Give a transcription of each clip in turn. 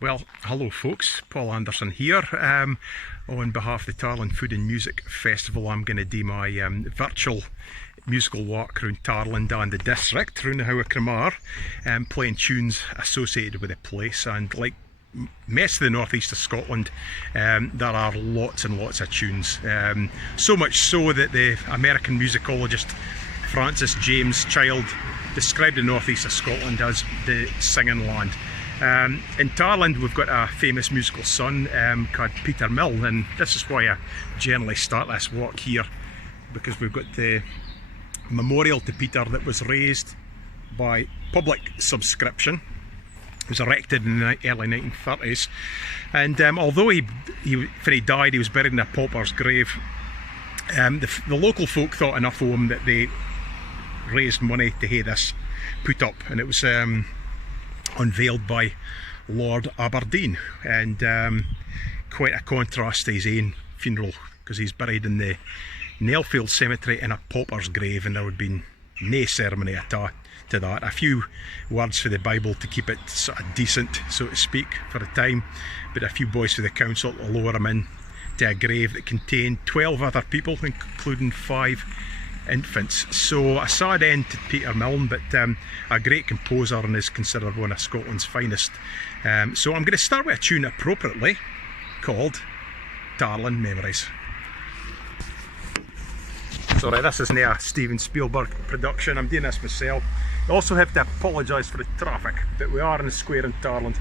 Well, hello folks, Paul Anderson here. On behalf of the Tarland Food and Music Festival, I'm going to do my virtual musical walk around Tarland and the district, around the Howe, Cromar, playing tunes associated with the place. And like most of the northeast of Scotland, there are lots and lots of tunes. So much so that the American musicologist Francis James Child described the northeast of Scotland as the singing land. In Tarland we've got a famous musical son called Peter Mill, and this is why I generally start this walk here, because we've got the memorial to Peter that was raised by public subscription. It was erected in the early 1930s, and although when he died he was buried in a pauper's grave, the local folk thought enough of him that they raised money to have this put up, and it was unveiled by Lord Aberdeen, and quite a contrast to his own funeral, because he's buried in the Nellfield Cemetery in a pauper's grave, and there would be no ceremony at all to that. A few words for the Bible to keep it sort of decent, so to speak, for the time, but a few boys for the council to lower him in to a grave that contained 12 other people, including 5 infants. So a sad end to Peter Milne, but a great composer and is considered one of Scotland's finest. So I'm going to start with a tune appropriately called Tarland Memories. Sorry, this isn't a Steven Spielberg production, I'm doing this myself. I also have to apologise for the traffic, but we are in the square in Tarland.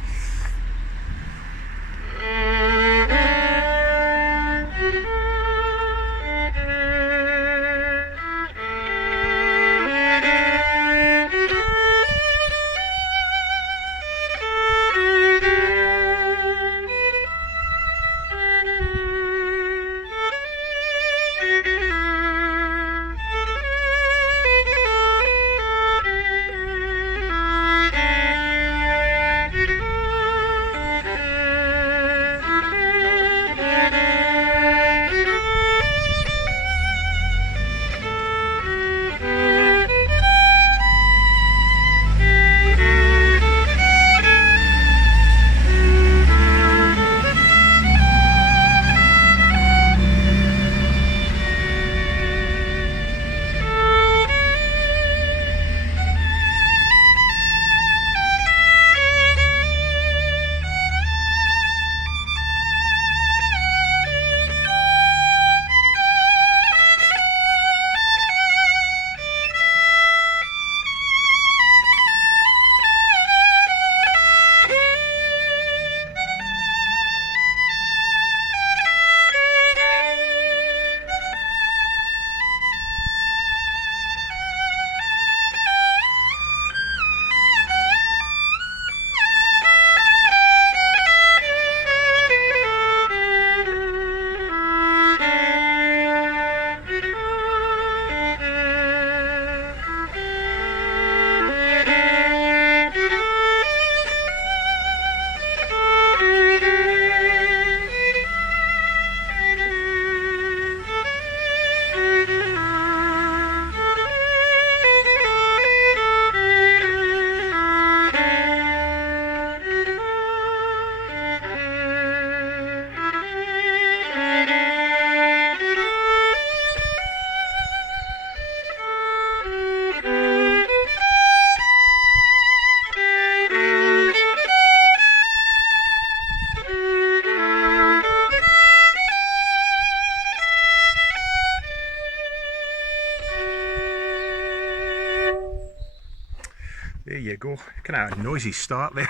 There you go, kind of a noisy start there.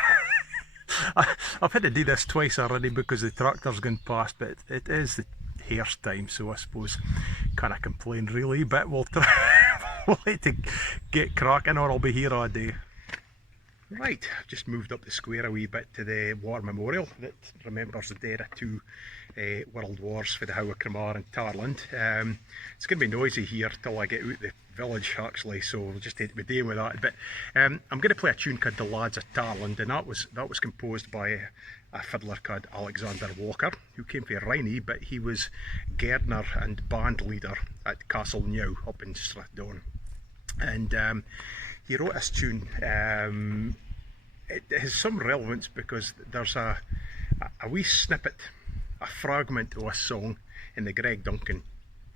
I've had to do this twice already because the tractor's gone past, but it is the hair's time, so I suppose can't I complain really, but we'll try we'll like to get cracking or I'll be here all day. Right, I've just moved up the square a wee bit to the War Memorial that remembers the dead of 2 world wars for the Howe, Cromar and Tarland. It's going to be noisy here till I get out the village actually, so we'll just have to be dealing with that. But I'm going to play a tune called The Lads of Tarland, and that was composed by a fiddler called Alexander Walker, who came from Riney, but he was gardener and band leader at Castle New up in Strathdon. And he wrote this tune it has some relevance because there's a wee snippet, a fragment of a song in the Greg Duncan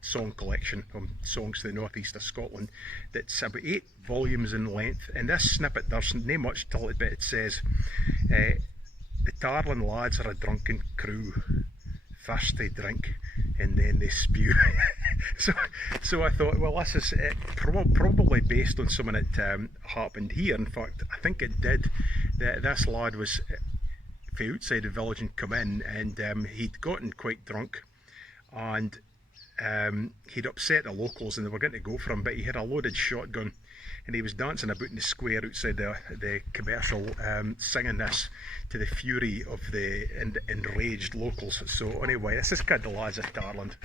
song collection of songs to the northeast of Scotland that's about 8 volumes in length. In this snippet there's no much till it, but it says the Tarlin lads are a drunken crew, first they drink and then they spew. so I thought, well, this is probably based on something that happened here. In fact, I think it did. This lad was from outside the village and come in, and he'd gotten quite drunk, and he'd upset the locals and they were going to go for him, but he had a loaded shotgun and he was dancing about in the square outside the commercial, singing this to the fury of the enraged locals. So anyway, this is kind of the lads of Tarland.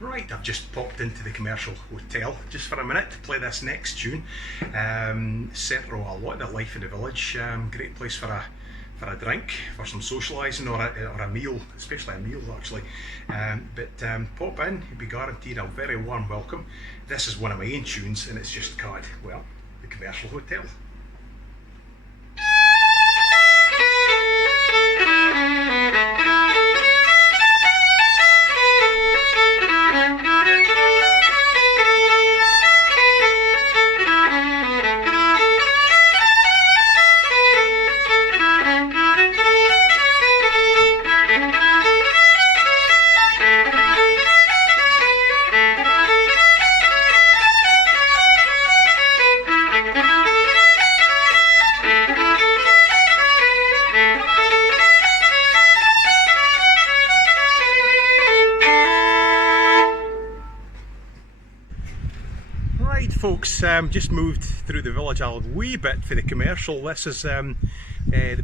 Right, I've just popped into the commercial hotel just for a minute to play this next tune. Centre a lot of life in the village. Great place for a drink, for some socialising, or a meal, especially a meal actually. Pop in, you'll be guaranteed a very warm welcome. This is one of my own tunes and it's just called, well, the commercial hotel. Right folks, just moved through the village a wee bit for the commercial. This is the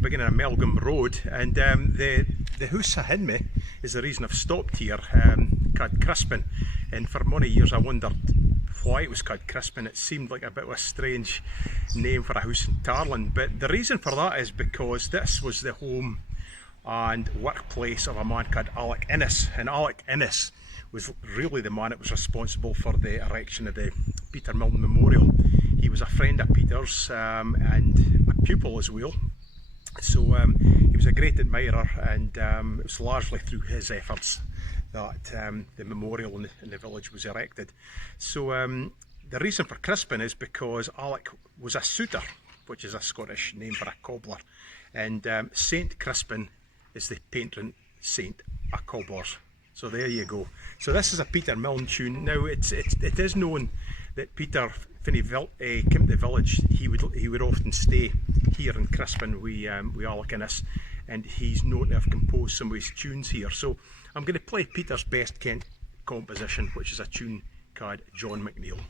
beginning of Melgum Road, and the house ahead me is the reason I've stopped here, called Crispin, and for many years I wondered why it was called Crispin. It seemed like a bit of a strange name for a house in Tarlin, but the reason for that is because this was the home and workplace of a man called Alec Innes, and Alec Innes was really the man that was responsible for the erection of the Peter Milne Memorial. He was a friend of Peter's and a pupil as well, so he was a great admirer, and it was largely through his efforts that the memorial in the village was erected. So the reason for Crispin is because Alec was a suitor, which is a Scottish name for a cobbler, and Saint Crispin is the patron saint of cobblers. So there you go. So this is a Peter Milne tune. Now it is known that Peter, when he came to the village, he would often stay here in Crispin with Alec Innes, and he's known to have composed some of his tunes here. So I'm going to play Peter's best Kent composition, which is a tune called John McNeill.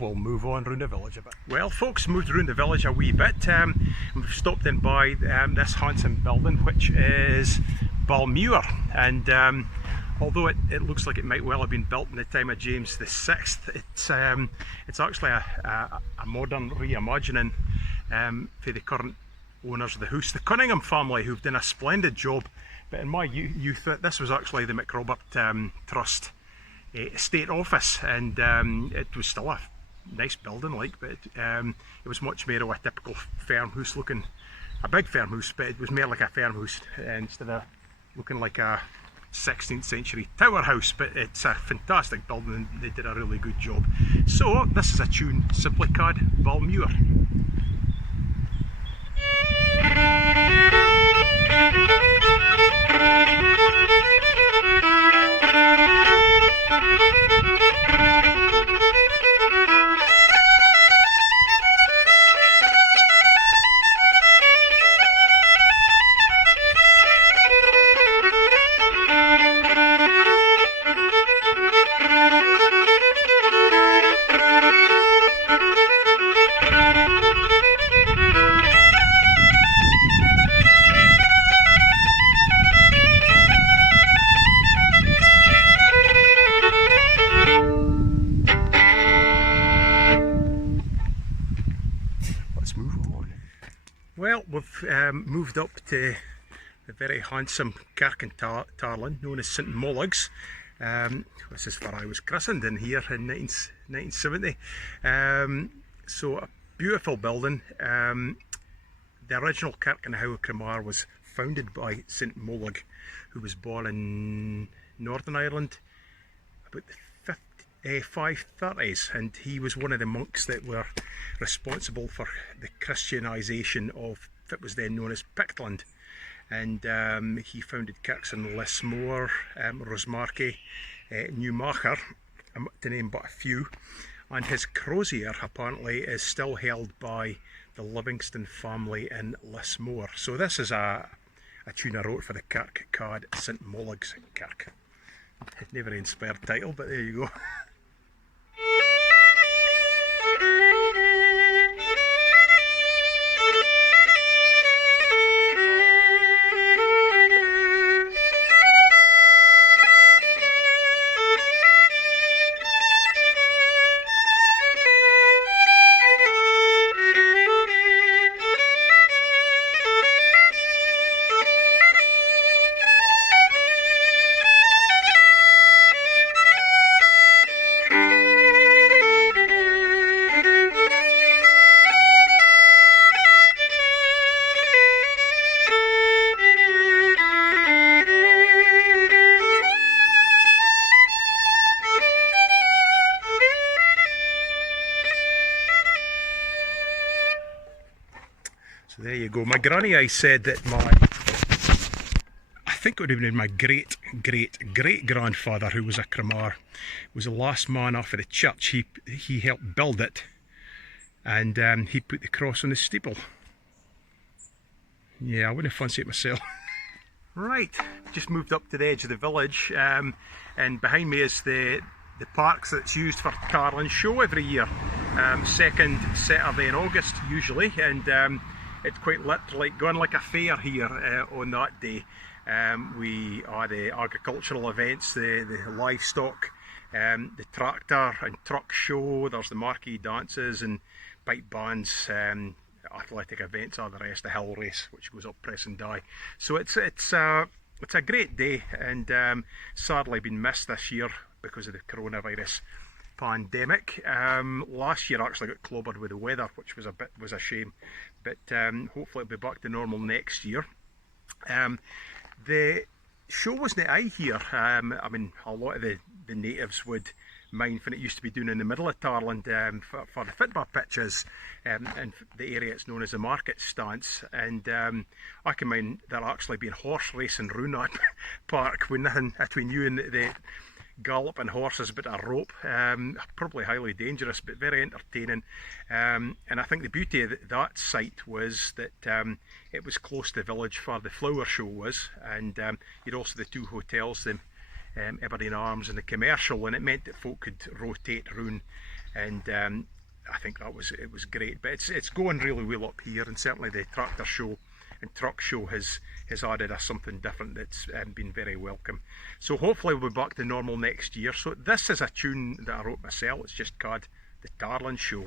We'll move on around the village a bit. Well folks, moved around the village a wee bit. We've stopped in by this handsome building, which is Balmuir, and although it looks like it might well have been built in the time of James VI, it's actually a modern reimagining for the current owners of the house, the Cunningham family, who've done a splendid job. But in my youth, this was actually the McRobert Trust estate office, and it was still a nice building, like, but it was much more of a typical farmhouse looking, a big farmhouse, but it was more like a farmhouse instead of looking like a 16th century tower house. But it's a fantastic building and they did a really good job. So this is a tune, Simply Cad Balmuir. Let's move on. Well, we've moved up to the very handsome kirk in Tarlin, known as St Mollugs. This is where I was christened in here in 1970. So a beautiful building. The original kirk in Howe, Cromar was founded by St Mollug, who was born in Northern Ireland about the 530s, and he was one of the monks that were responsible for the Christianisation of what was then known as Pictland. And he founded kirks in Lismore, Rosemarkie, Newmacher, to name but a few. And his crozier apparently is still held by the Livingston family in Lismore. So this is a tune I wrote for the kirk called St Mollugs Kirk. Never inspired title, but there you go. So there you go. My granny, I said that I think it would have been my great-great-great-grandfather, who was a Cromar, was the last man after the church. He helped build it, and he put the cross on the steeple. Yeah, I wouldn't fancy it myself. Right, just moved up to the edge of the village, and behind me is the parks that's used for Tarlin Show every year. Second Saturday in August usually, and it's quite literally going like a fair here on that day. We are the agricultural events, the livestock, the tractor and truck show. There's the marquee dances and pipe bands, athletic events, all the rest. The hill race, which goes up Pressendye. So it's a great day, and sadly been missed this year because of the coronavirus pandemic. Last year actually got clobbered with the weather, which was a shame, but hopefully it'll be back to normal next year. The show wasn't I here. I mean, a lot of the natives would mind when it used to be down in the middle of Tarland for the football pitches, and the area it's known as the market stance. And I can mind there actually being horse racing round that park with nothing between you and the galloping horses but a rope. Probably highly dangerous, but very entertaining. And I think the beauty of that site was that it was close to the village for the flower show was, and you'd also the two hotels, the Aberdeen Arms and the Commercial, and it meant that folk could rotate around, and I think it was great. But it's going really well up here, and certainly the tractor show and truck show has added us something different that's been very welcome. So hopefully we'll be back to normal next year. So this is a tune that I wrote myself. It's just called The Tarlin Show.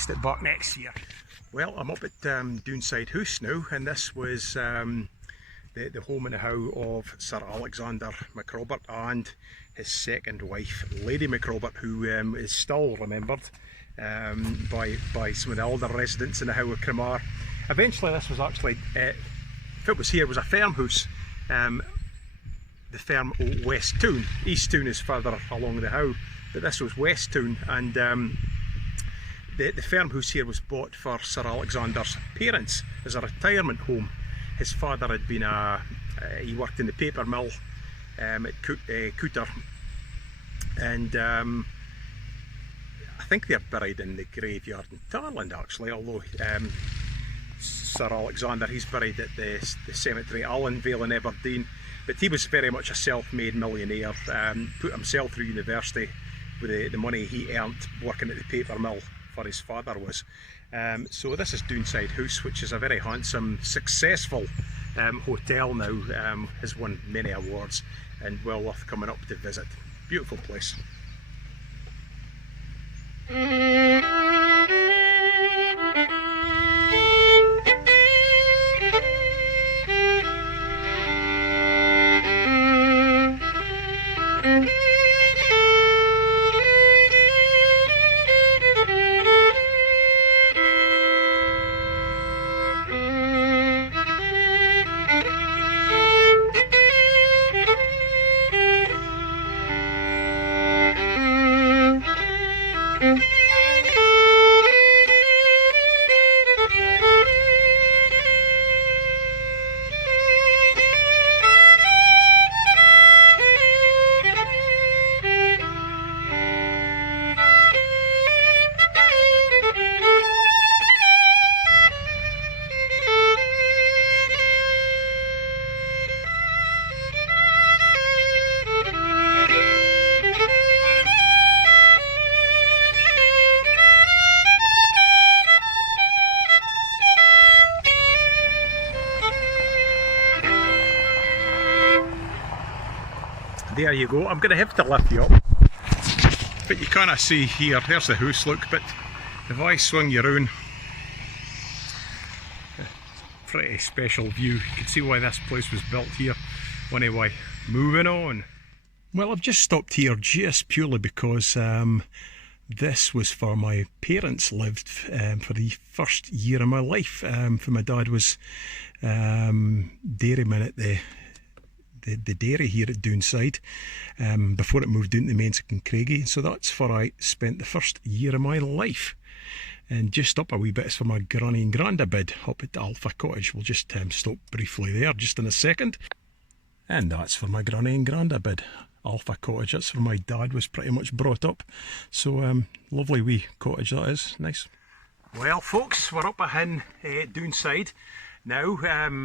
based at Buck next year. Well, I'm up at Doonside House now, and this was the home and the Howe of Sir Alexander MacRobert and his second wife, Lady MacRobert, who is still remembered by some of the older residents in the Howe of Cromar. Eventually this was actually, if it was here, it was a farmhouse. The firm West Town. East Town is further along the Howe, but this was West Town, and the farmhouse here was bought for Sir Alexander's parents as a retirement home. His father had been he worked in the paper mill at Cooter, and I think they're buried in the graveyard in Tarland actually, although Sir Alexander, he's buried at the cemetery Allenvale in Aberdeen. But he was very much a self-made millionaire, put himself through university with the money he earned working at the paper mill for his father was. So this is Doonside House, which is a very handsome, successful hotel now, has won many awards and well worth coming up to visit. Beautiful place. There you go. I'm going to have to lift you up, but you kind of see here, there's the house look, but if I swing you around, pretty special view. You can see why this place was built here. Anyway, moving on. Well, I've just stopped here just purely because this was for my parents lived for the first year of my life. For my dad was dairyman at the dairy here at Doonside before it moved down to Mainsack and Craigie, so that's where I spent the first year of my life. And just up a wee bit is for my granny and grandad up at Alpha Cottage. We'll just stop briefly there just in a second. And that's for my granny and grandad, Alpha Cottage. That's where my dad was pretty much brought up. So lovely wee cottage that is, nice. Well folks, we're up a hin Doonside now,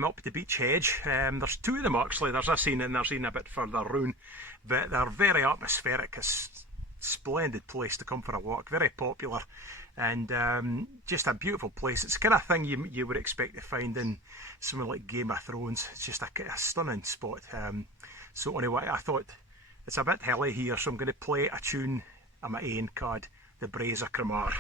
up the beach hedge. There's two of them actually. There's a scene and there's a bit further round, but they're very atmospheric. It's a splendid place to come for a walk, very popular, and just a beautiful place. It's the kind of thing you would expect to find in something like Game of Thrones. It's just a stunning spot. So anyway, I thought it's a bit hilly here, so I'm going to play a tune on my own called The Braes of Cromar.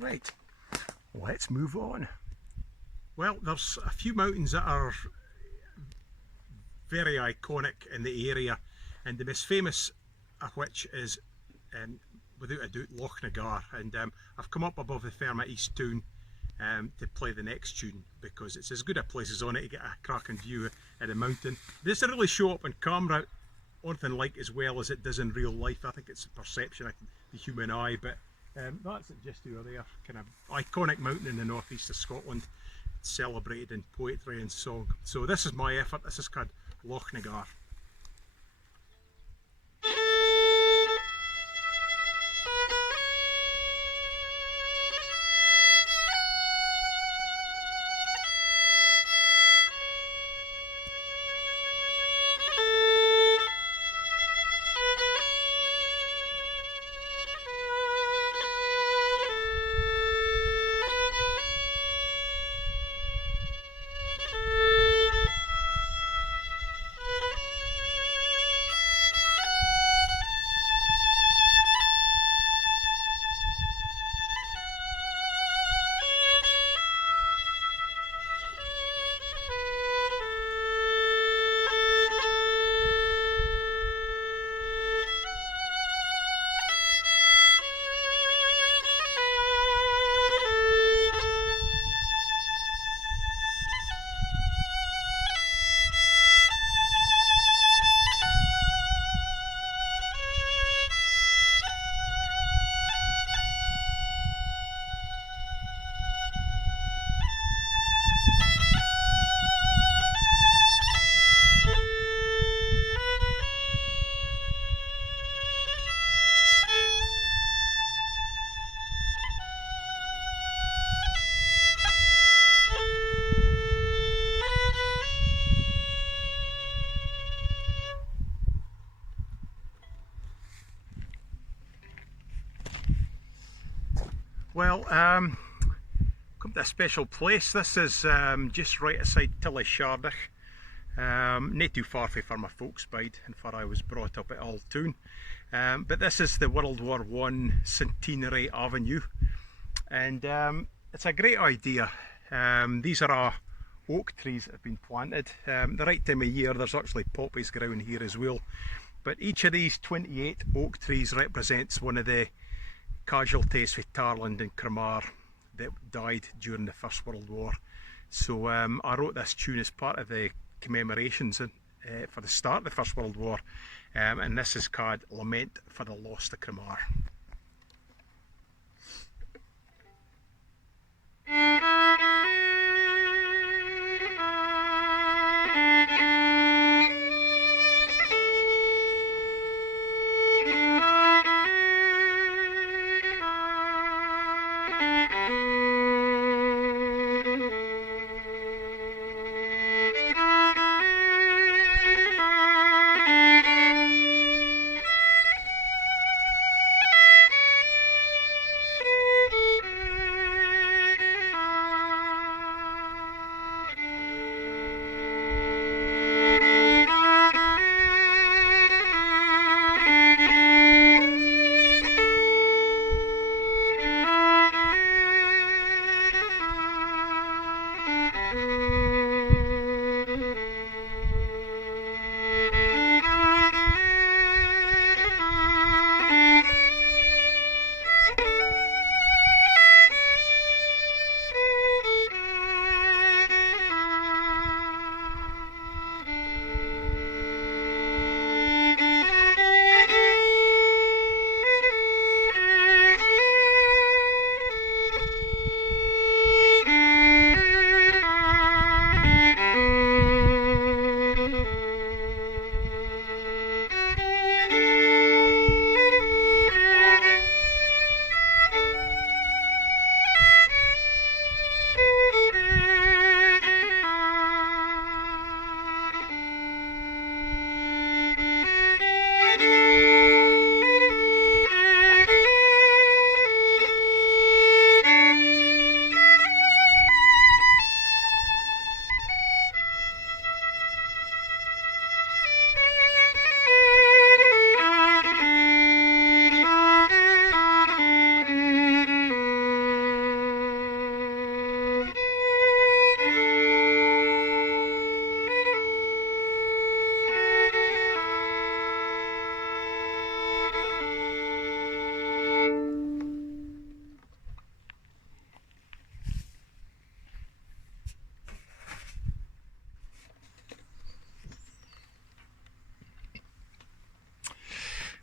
Right, let's move on. Well, there's a few mountains that are very iconic in the area, and the most famous of which is and without a doubt Loch Nagar, and I've come up above the Fermat East Town to play the next tune because it's as good a place as on it to get a cracking view of the mountain. This doesn't really show up on camera anything like as well as it does in real life. I think it's a perception of the human eye, but that's it just over there. Kind of iconic mountain in the northeast of Scotland, celebrated in poetry and song. So this is my effort. This is called Loch Nagar. Well, come to a special place. This is just right aside Tillishardick, not too far from my folks bide and where I was brought up at Altoon. But this is the World War I Centenary Avenue, and it's a great idea. These are our oak trees that have been planted. The right time of year there's actually poppies growing here as well. But each of these 28 oak trees represents one of the casualties with Tarland and Cromar that died during the First World War. So I wrote this tune as part of the commemorations for the start of the First World War, and this is called Lament for the Lost of Cromar.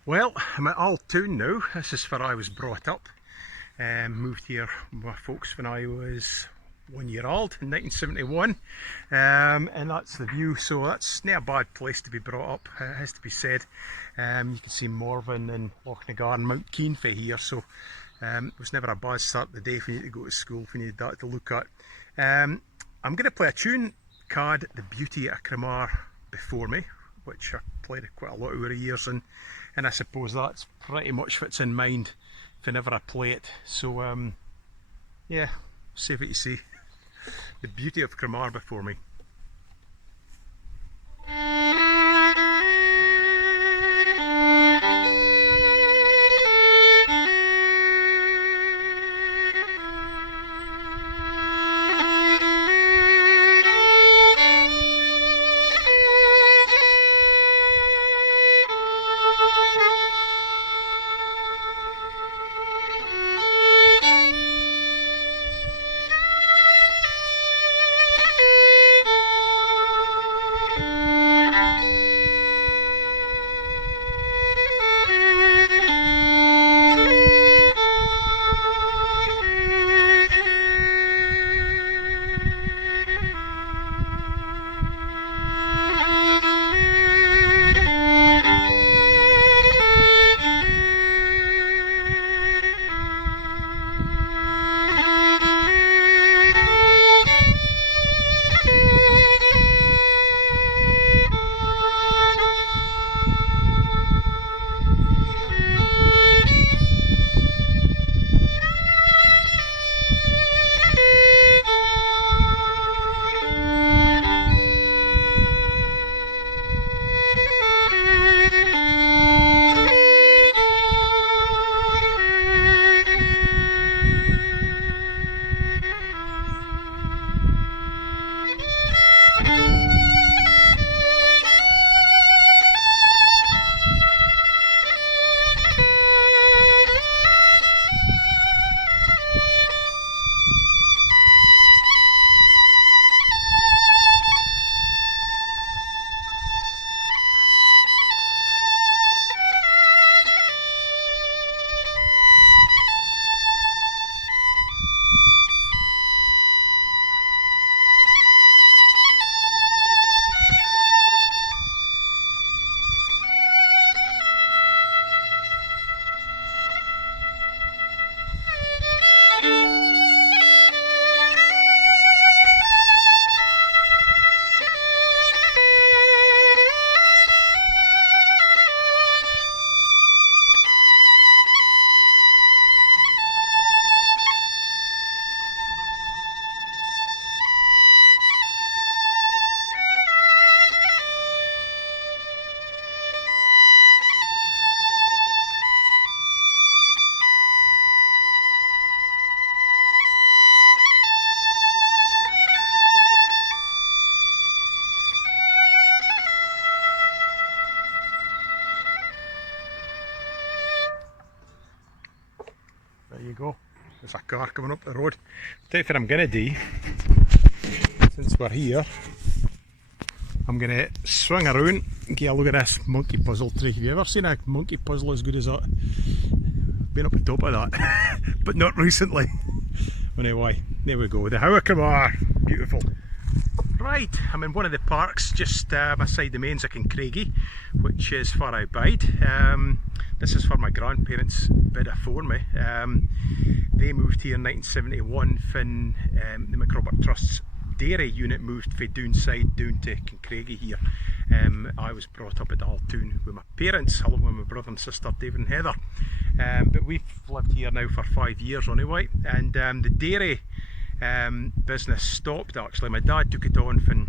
Well, I'm at Altoon now. This is where I was brought up. Moved here with my folks when I was 1 year old in 1971, and that's the view. So that's not a bad place to be brought up, it has to be said. You can see Morven and Lochnagar and Mount Keane for here, so it was never a bad start of the day if you need to go to school, if you needed that to look at. I'm going to play a tune called The Beauty of Cromar before me, which I played quite a lot over the years, and I suppose that's pretty much what's in mind whenever I play it. So yeah, see what you see. The Beauty of Cromar before me. There you go. There's a car coming up the road. Tell you what I'm going to do, since we're here, I'm going to swing around and get a look at this monkey puzzle tree. Have you ever seen a monkey puzzle as good as that? Been up the top of that, but not recently. Anyway, there we go. The Howe Cromar. Beautiful. Right, I'm in one of the parks just beside the mains of Craigie, which is where I bide. This is where my grandparents bid afore me. They moved here in 1971 when the McRobert Trust's dairy unit moved from Doonside down to Craigie here. I was brought up at Altoon with my parents, along with my brother and sister David and Heather. But we've lived here now for 5 years anyway, and the dairy business stopped actually. My dad took it on when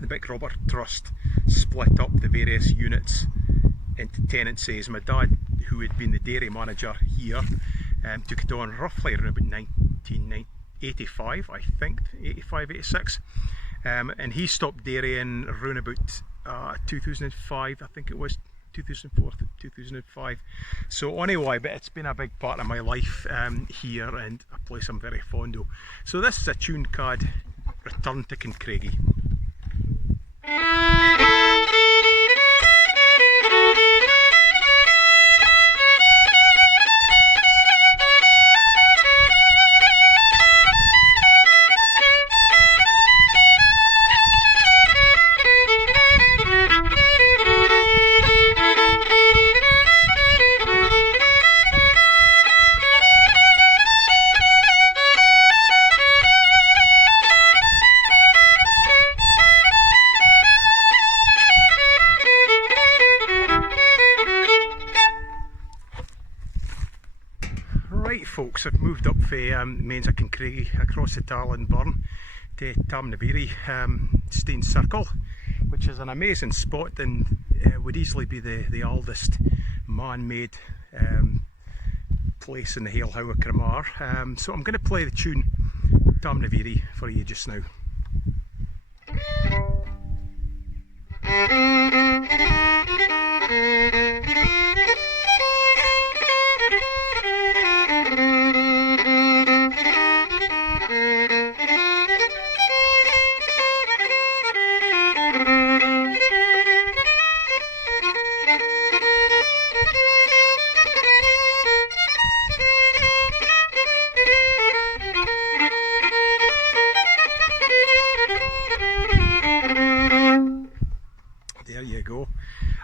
the McRobert Trust split up the various units into tenancies. My dad, who had been the dairy manager here, took it on roughly around about 1985, I think, 85, 86. And he stopped dairying around about 2005, I think it was, 2004 to 2005. So anyway, but it's been a big part of my life here, and a place I'm very fond of. So this is a tune called Return to Craigie. Mains of Kincraigie across the Tarlin Burn to Tamnaviri Steen Circle, which is an amazing spot and would easily be the oldest man-made place in the Hale Howe Cromar. So I'm going to play the tune Tamnaviri for you just now. There you go.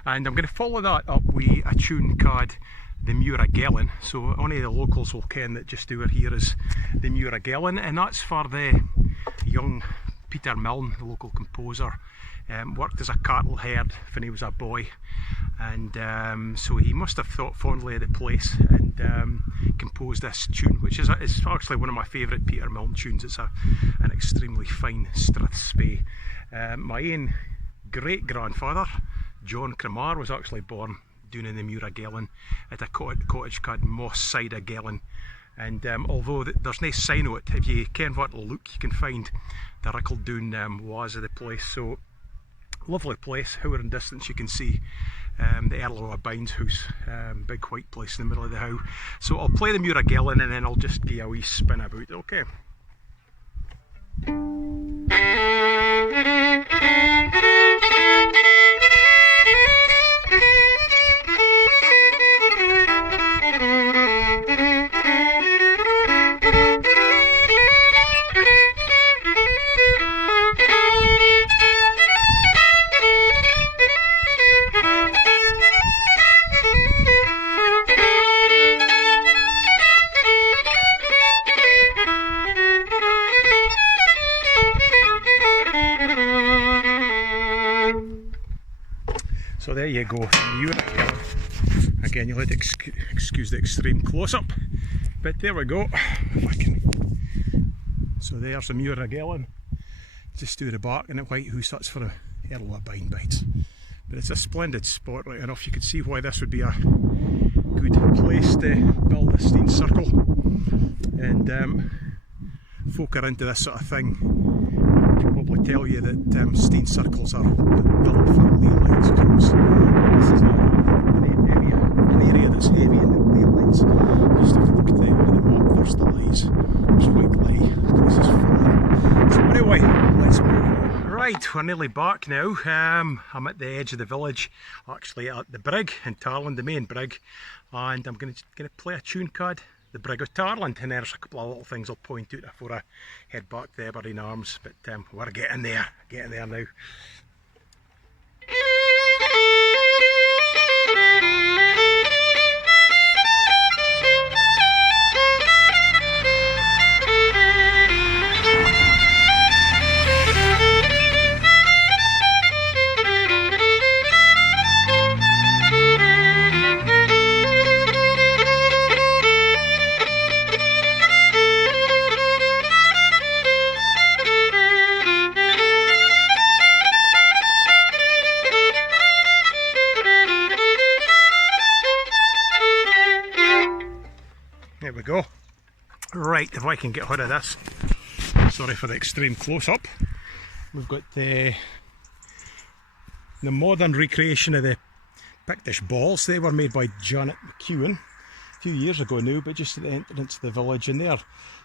And I'm going to follow that up with a tune called the Muragellan. So only the locals will ken that just over here is the Muragellan, and that's for the young Peter Milne, the local composer. Worked as a cattle herd when he was a boy, and so he must have thought fondly of the place and composed this tune, which is actually one of my favourite Peter Milne tunes. It's an extremely fine strathspey. My own great-grandfather, John Cromar, was actually born down in the Muragellan at a cottage called Moss Side of Gellan, and although there's no sign of it, if you ken what to look, you can find the rickled down was of the place. So lovely place. Howe in distance you can see the Earl of O'Bynes house, big white place in the middle of the Howe. So I'll play the Muragellan and then I'll just give a wee spin about. Okay. So there you go, Muragellan. Again, you'll have to excuse the extreme close-up, but there we go. If I can. So there's the Muragellan, just to the back, and the White House, that's for the Earl of O'Bynes bites. But it's a splendid spot, right enough. You can see why this would be a good place to build a Steen Circle. And folk are into this sort of thing probably tell you that Steen Circles are built for ley lines across. And this is an area that's heavy in the ley lines. Just if you look at the map, there's the lies. There's white ley, places full. So anyway, let's move on. Right, we're nearly back now. I'm at the edge of the village, actually at the brig in Tarlin, the main brig, and I'm going to play a tune called the Brig of Tarlin, and there's a couple of little things I'll point out before I head back to Aberdeen Arms, but we're getting there now. There we go. Right, if I can get hold of this. Sorry for the extreme close-up. We've got the modern recreation of the Pictish balls. They were made by Janet McEwen a few years ago now, but just at the entrance of the village, and they're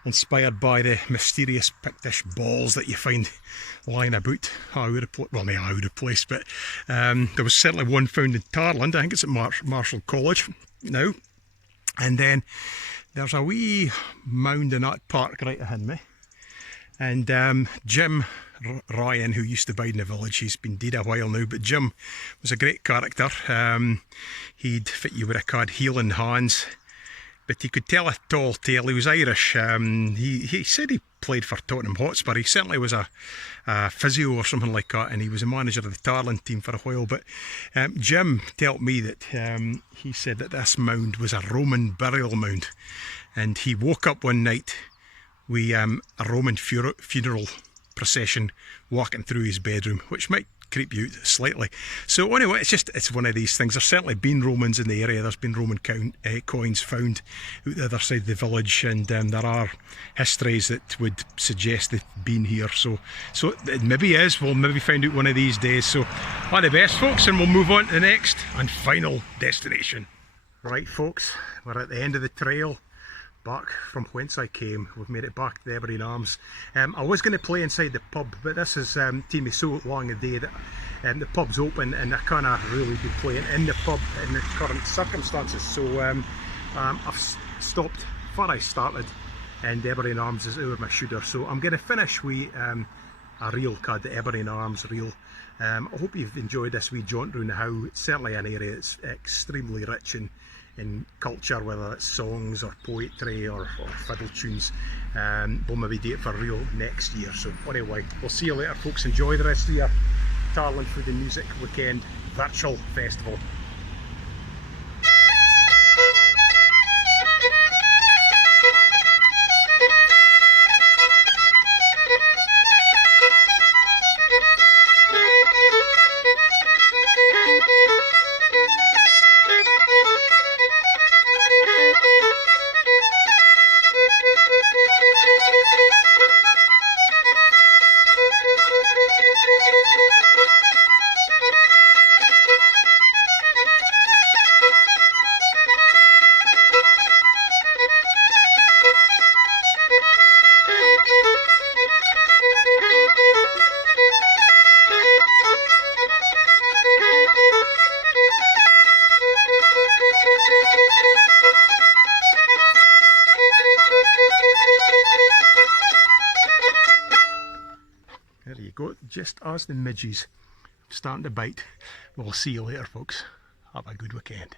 inspired by the mysterious Pictish balls that you find lying about all over the place. Well, not all over the place, but there was certainly one found in Tarland. I think it's at Marshall College now. And then there's a wee mound in that park right ahead me. And Jim Ryan, who used to bide in the village, he's been dead a while now, but Jim was a great character. He'd fit you with a card healing hands, but he could tell a tall tale. He was Irish. He said he played for Tottenham Hotspur. He certainly was a physio or something like that, and he was a manager of the Tarland team for a while. But Jim told me that he said that this mound was a Roman burial mound, and he woke up one night with a Roman funeral procession walking through his bedroom, which might creep you out slightly. So anyway, it's one of these things. There's certainly been Romans in the area. There's been Roman coins found out the other side of the village, and there are histories that would suggest they've been here. So it maybe is. We'll maybe find out one of these days. So all the best, folks, and we'll move on to the next and final destination. Right, folks, we're at the end of the trail. Back from whence I came. We've made it back to the Aberdeen Arms. I was going to play inside the pub, but this has taken me so long a day that the pub's open and I can't really be playing in the pub in the current circumstances. So I've stopped before I started, and the Aberdeen Arms is over my shooter. So I'm going to finish with a reel called the Aberdeen Arms reel. I hope you've enjoyed this wee jaunt around the Howe. It's certainly an area that's extremely rich in culture, whether it's songs or poetry or fiddle tunes. We'll maybe do it for real next year. So anyway, we'll see you later, folks. Enjoy the rest of your Tarland Food and Music Weekend Virtual Festival. There you go, just as the midges starting to bite. We'll see you later, folks. Have a good weekend.